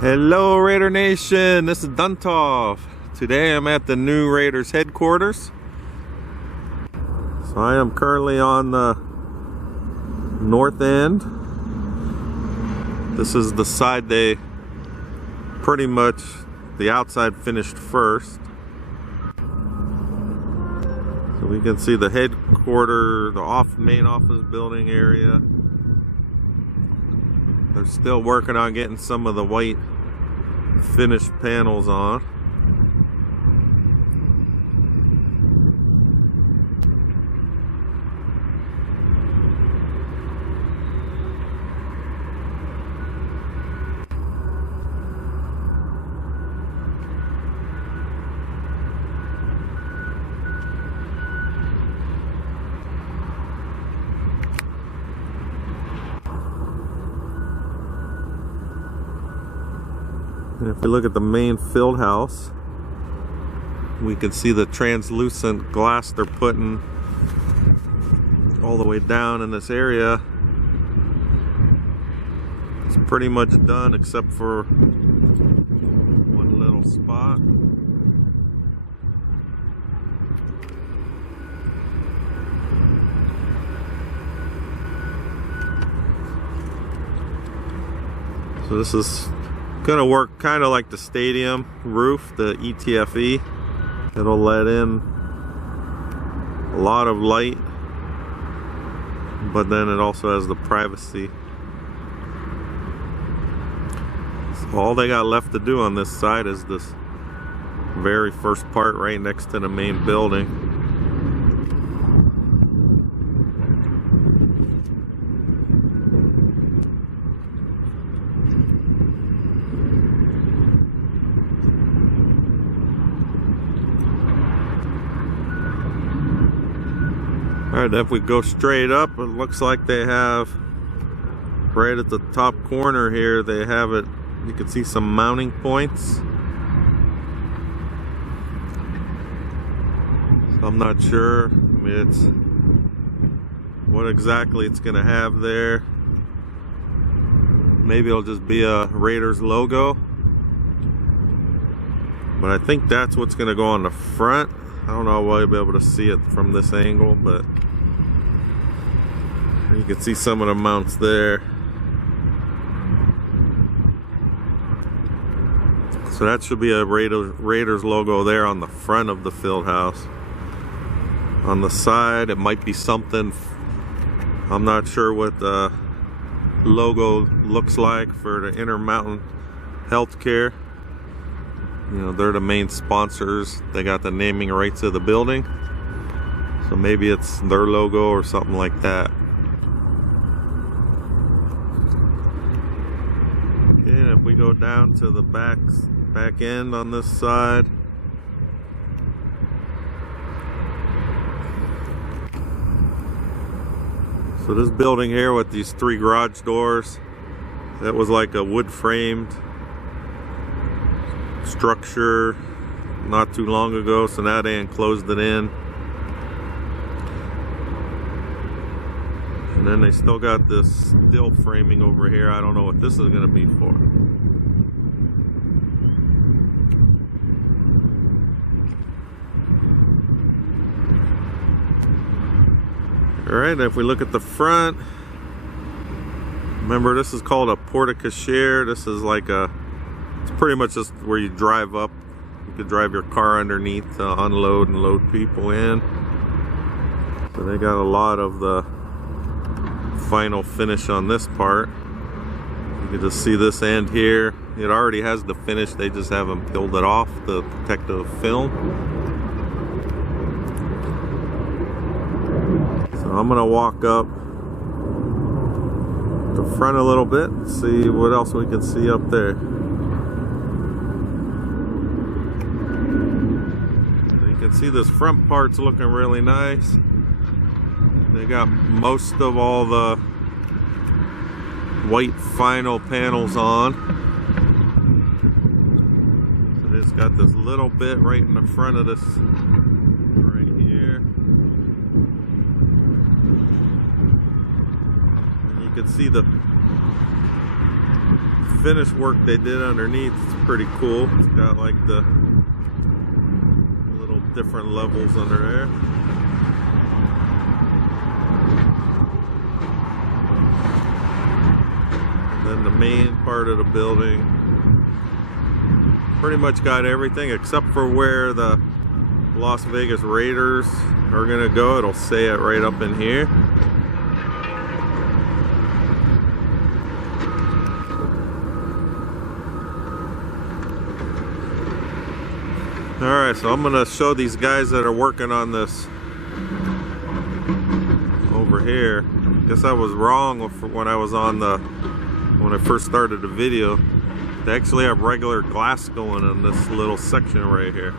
Hello Raider Nation, this is Duntov. Today I'm at the new Raiders headquarters. So I am currently on the north end. This is the side they pretty much, the outside finished first. So we can see the headquarters, the main office building area. They're still working on getting some of the white finished panels on. And if we look at the main field house, we can see the translucent glass they're putting all the way down in this area. It's pretty much done except for one little spot. So this is gonna work kind of like the stadium roof, the ETFE. It'll let in a lot of light, but then it also has the privacy. So all they got left to do on this side is this very first part right next to the main building. Alright, if we go straight up, it looks like they have right at the top corner here, they have it, you can see some mounting points. So I'm not sure, I mean, it's what exactly it's gonna have there. Maybe it'll just be a Raiders logo, but I think that's what's gonna go on the front. I don't know if I'll be able to see it from this angle, but you can see some of the mounts there. So that should be a Raiders logo there on the front of the field house. On the side, it might be something. I'm not sure what the logo looks like for the Intermountain Healthcare. You know, they're the main sponsors. They got the naming rights of the building. So maybe it's their logo or something like that. Okay, and if we go down to the back end on this side, so this building here with these 3 garage doors, that was like a wood framed structure not too long ago, so now they enclosed it in. And then they still got this steel framing over here. I don't know what this is going to be for. Alright, if we look at the front, remember this is called a porte-cochere. This is like a, it's pretty much just where you drive up. You could drive your car underneath to unload and load people in. So they got a lot of the final finish on this part. You can just see this end here. It already has the finish. They just haven't peeled it off, the protective film. So I'm gonna walk up the front a little bit and see what else we can see up there. You can see this front part's looking really nice. They got most of all the white final panels on. So it's got this little bit right in the front of this right here. And you can see the finish work they did underneath is pretty cool. It's got like the little different levels under there. And then the main part of the building pretty much got everything except for where the Las Vegas Raiders are gonna go. It'll say it right up in here. Alright, so I'm gonna show these guys that are working on this over here. Guess I was wrong when I was on when I first started the video. They actually have regular glass going in this little section right here.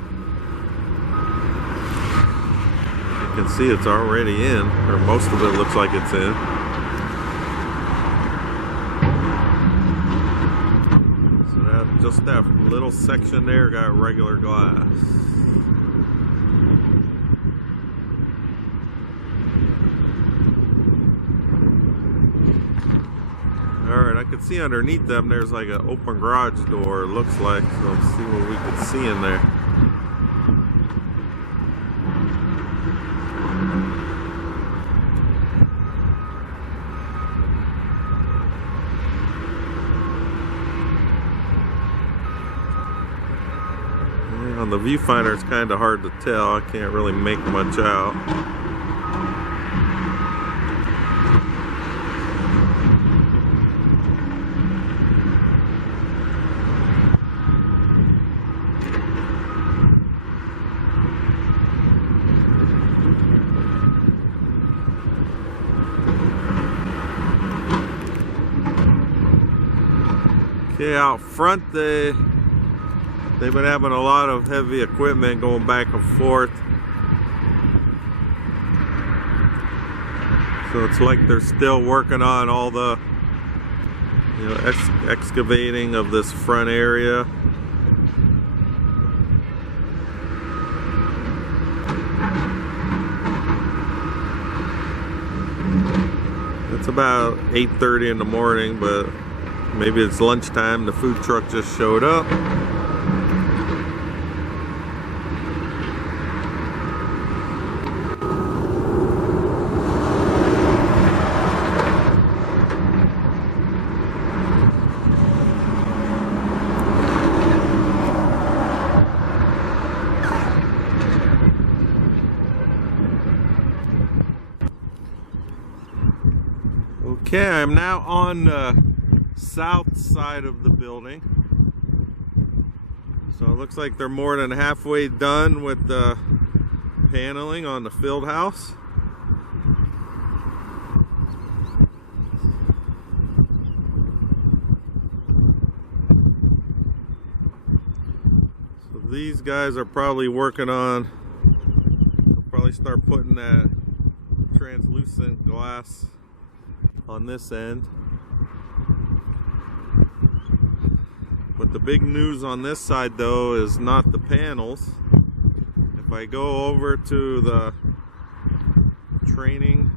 You can see it's already in, or most of it looks like it's in. Just that little section there got regular glass. Alright, I can see underneath them there's like an open garage door, it looks like. So let's see what we can see in there. On the viewfinder it's kind of hard to tell. I can't really make much out. Okay, out front they've been having a lot of heavy equipment going back and forth. So it's like they're still working on all the, you know, excavating of this front area. It's about 8:30 in the morning, but maybe it's lunchtime. The food truck just showed up. Okay, I'm now on the south side of the building. So it looks like they're more than halfway done with the paneling on the field house. So these guys are probably working on, they'll probably start putting that translucent glass on this end. But the big news on this side though is not the panels. If I go over to the training,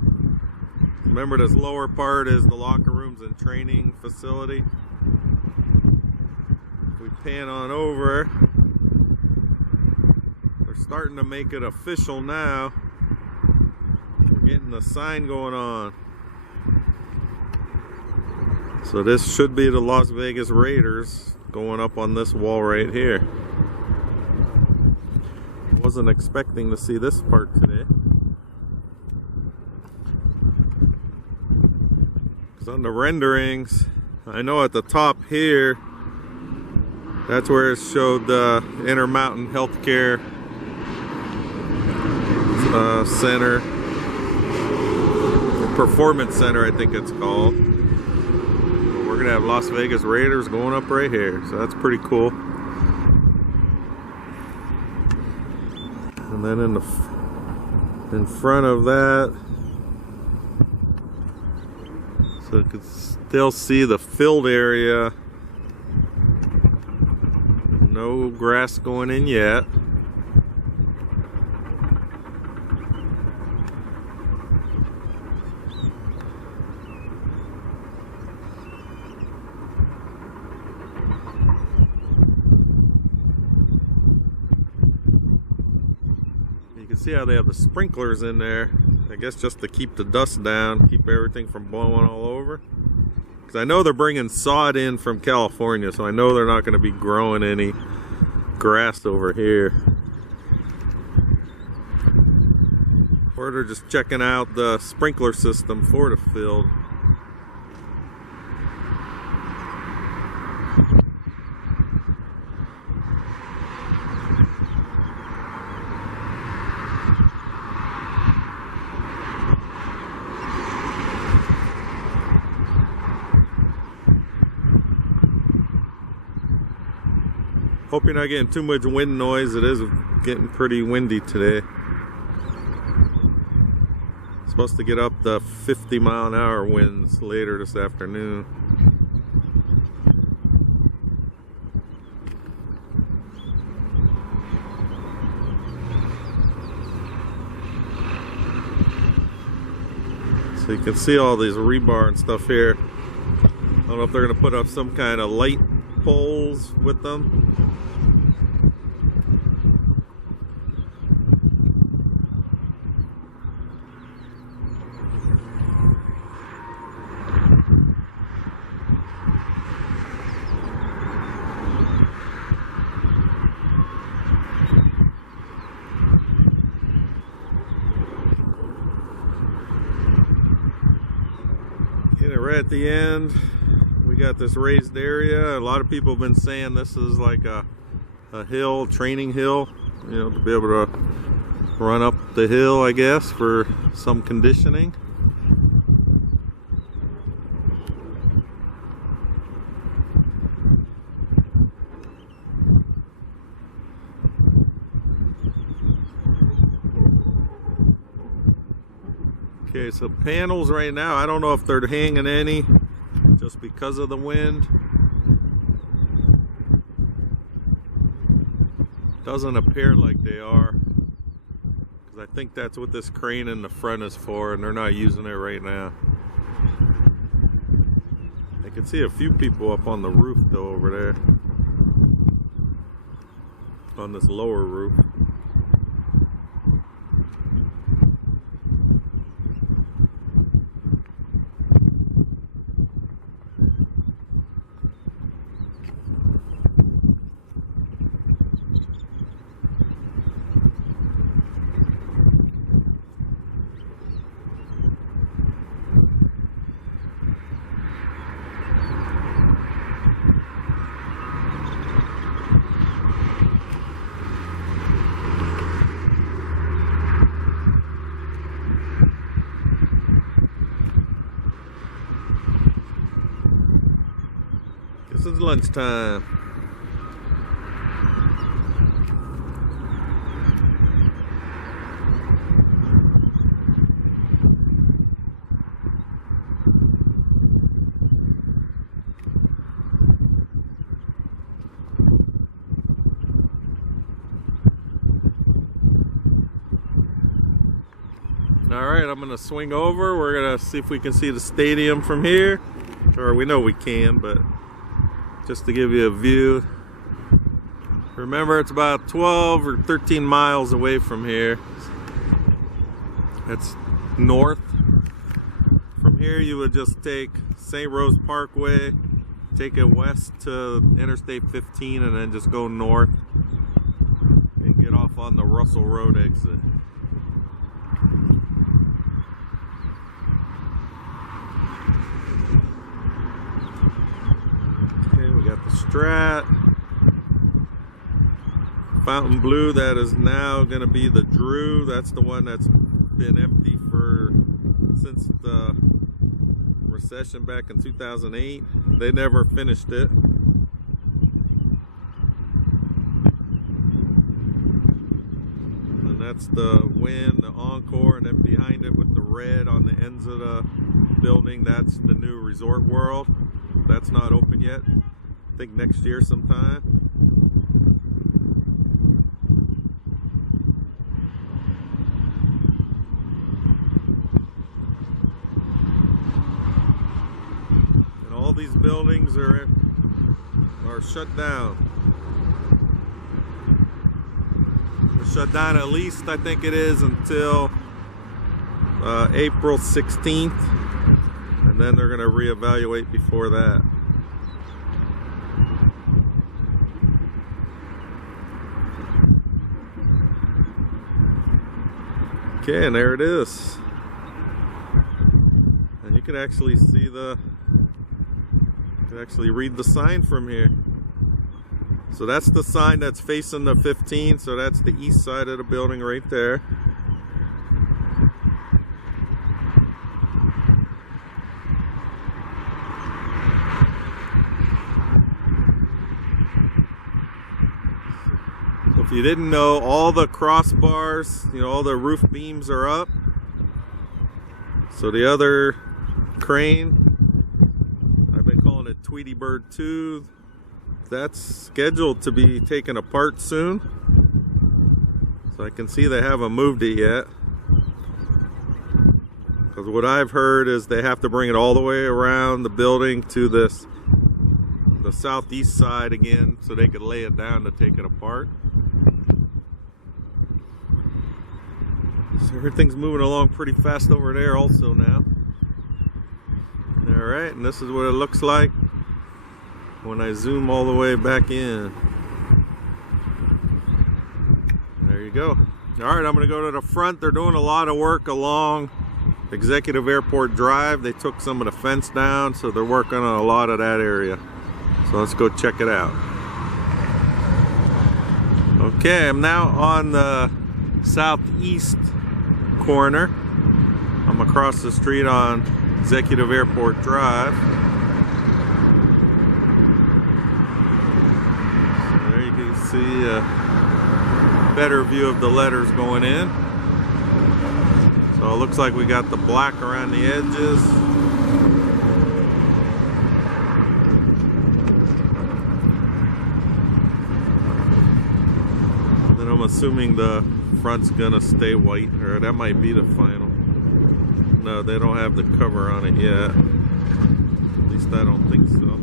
remember this lower part is the locker rooms and training facility. If we pan on over, they're starting to make it official now. We're getting the sign going on. So this should be the Las Vegas Raiders going up on this wall right here. Wasn't expecting to see this part today. Because on the renderings, I know at the top here, that's where it showed the Intermountain Healthcare Center, Performance Center I think it's called. We're gonna have Las Vegas Raiders going up right here, so that's pretty cool. And then in front of that, so you can still see the field area. No grass going in yet. You can see how they have the sprinklers in there. I guess just to keep the dust down, keep everything from blowing all over. Because I know they're bringing sod in from California, so I know they're not going to be growing any grass over here. Or they're just checking out the sprinkler system for the field. Hope you're not getting too much wind noise. It is getting pretty windy today. Supposed to get up to 50-mile-an-hour winds later this afternoon. So you can see all these rebar and stuff here. I don't know if they're going to put up some kind of light poles with them. Right at the end, we got this raised area. A lot of people have been saying this is like a hill, training hill, you know, to be able to run up the hill, I guess, for some conditioning. Okay, so panels right now, I don't know if they're hanging any just because of the wind. Doesn't appear like they are, because I think that's what this crane in the front is for, and they're not using it right now. I can see a few people up on the roof though over there, on this lower roof. This is lunchtime. All right, I'm gonna swing over. We're gonna see if we can see the stadium from here, or we know we can, but just to give you a view. Remember, it's about 12 or 13 miles away from here. It's north. From here, you would just take St. Rose Parkway, take it west to Interstate 15, and then just go north and get off on the Russell Road exit. Got the Strat, Fountain Blue, that is now going to be the Drew. That's the one that's been empty since the recession back in 2008. They never finished it. And that's the Win, the Encore, and then behind it with the red on the ends of the building, that's the new Resort World. That's not open yet. I think next year sometime. And all these buildings are shut down. Shut down at least, I think it is, until April 16th, and then they're going to reevaluate before that. Okay, and there it is. And you can actually see you can actually read the sign from here. So that's the sign that's facing the 15, so that's the east side of the building right there. So if you didn't know, all the crossbars, all the roof beams are up. So the other crane, I've been calling it Tweety Bird 2, that's scheduled to be taken apart soon. So I can see they haven't moved it yet. Because what I've heard is they have to bring it all the way around the building to the southeast side again so they could lay it down to take it apart. So everything's moving along pretty fast over there also now. Alright, and this is what it looks like when I zoom all the way back in. There you go. Alright, I'm going to go to the front. They're doing a lot of work along Executive Airport Drive. They took some of the fence down, so they're working on a lot of that area. So let's go check it out. Okay, I'm now on the southeast corner. I'm across the street on Executive Airport Drive. So there you can see a better view of the letters going in. So it looks like we got the black around the edges. Then I'm assuming the front's gonna stay white, or that might be the final. No, they don't have the cover on it yet. At least I don't think so.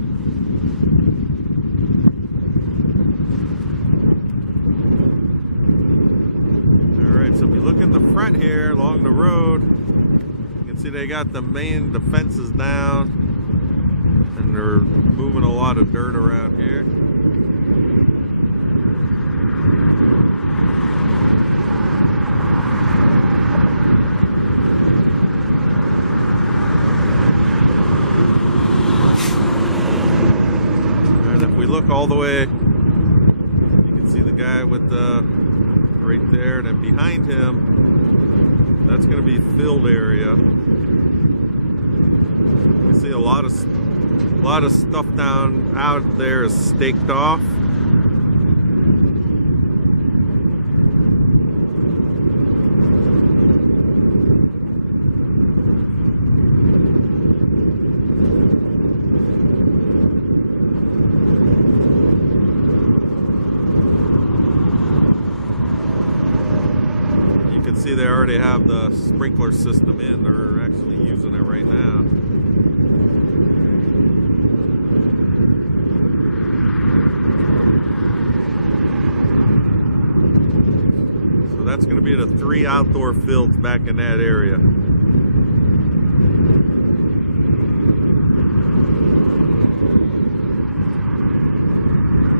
Alright, so if you look in the front here along the road, you can see they got the fences down, and they're moving a lot of dirt around here. We look all the way, you can see the guy with the right there, and then behind him, that's going to be filled area. You can see a lot of stuff down out there is staked off. See, they already have the sprinkler system in. They're actually using it right now. So that's going to be the 3 outdoor fields back in that area.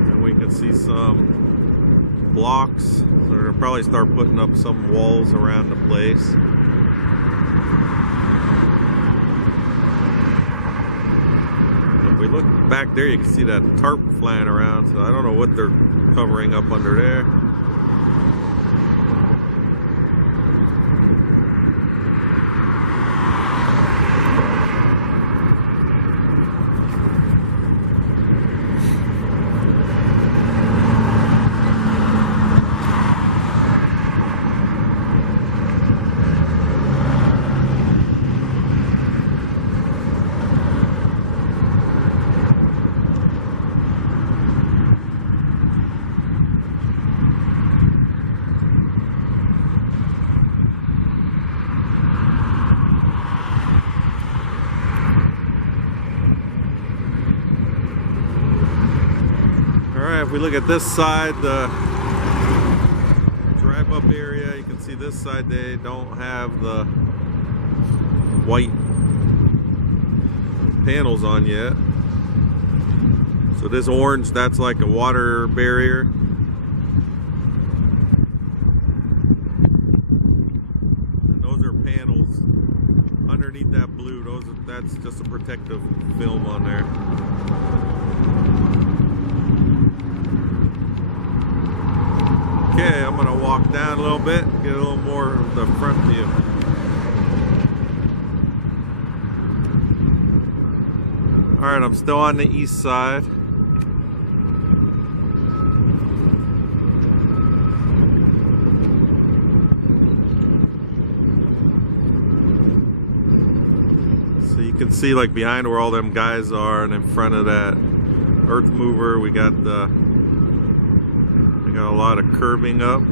And we can see some blocks. So they'll probably start putting up some walls around the place. If we look back there, you can see that tarp flying around, so I don't know what they're covering up under there. If we look at this side, the You can see this side, they don't have the white panels on yet. So this orange, that's like a water barrier. And those are panels underneath that blue. That's just a protective film on there. Okay, I'm gonna walk down a little bit, get a little more of the front view. All right, I'm still on the east side. So you can see like behind where all them guys are, and in front of that earth mover, we got a lot of curbing up.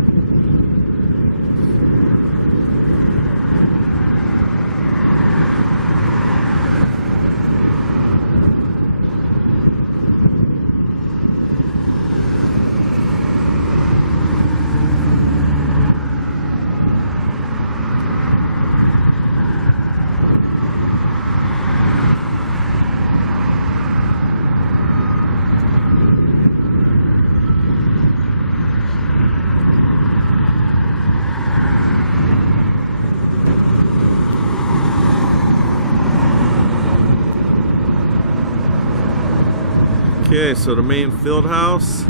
Okay, so the main field house,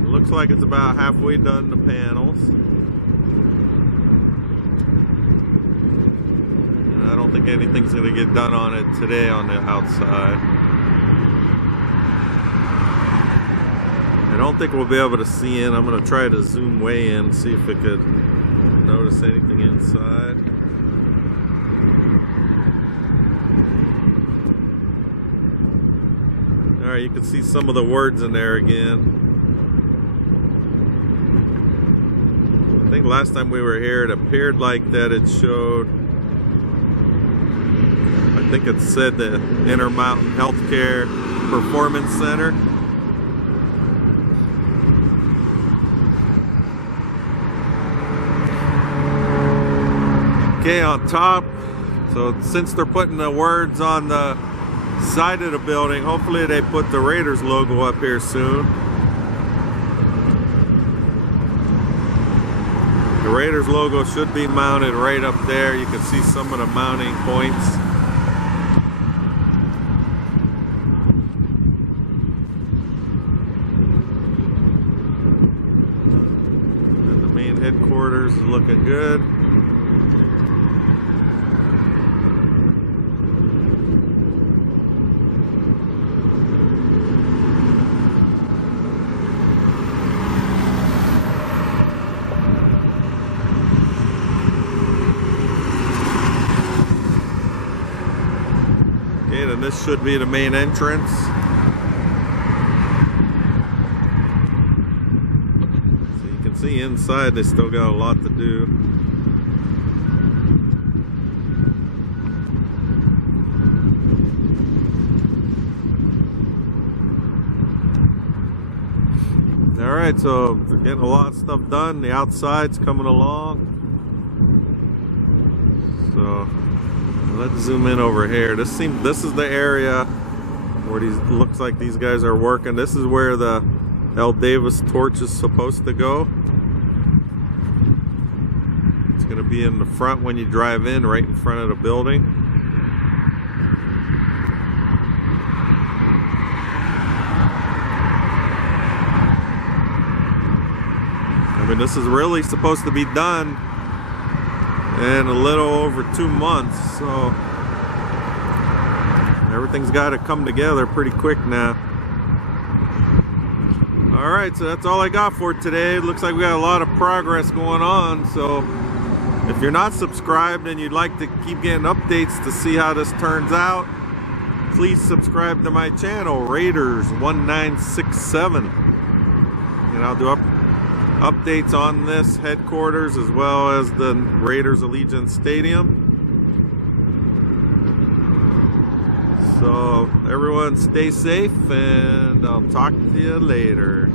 it looks like it's about halfway done the panels. And I don't think anything's going to get done on it today on the outside. I don't think we'll be able to see in. I'm going to try to zoom way in, see if it could notice anything inside. Alright, you can see some of the words in there again. I think last time we were here, it appeared like that it showed, I think it said the Intermountain Healthcare Performance Center. Okay, on top, so since they're putting the words on the side of the building, hopefully they put the Raiders logo up here soon. The Raiders logo should be mounted right up there. You can see some of the mounting points. And the main headquarters is looking good. And this should be the main entrance. So you can see inside they still got a lot to do. Alright, so we're getting a lot of stuff done. The outside's coming along. So let's zoom in over here. This is the area where looks like these guys are working. This is where the L. Davis torch is supposed to go. It's going to be in the front when you drive in, right in front of the building. I mean, this is really supposed to be done in a little over 2 months, so everything's got to come together pretty quick now. Alright, so that's all I got for today. It looks like we got a lot of progress going on, so if you're not subscribed and you'd like to keep getting updates to see how this turns out, please subscribe to my channel, Raiders 1967, and I'll do updates on this headquarters as well as the Raiders Allegiant Stadium. So everyone stay safe, and I'll talk to you later.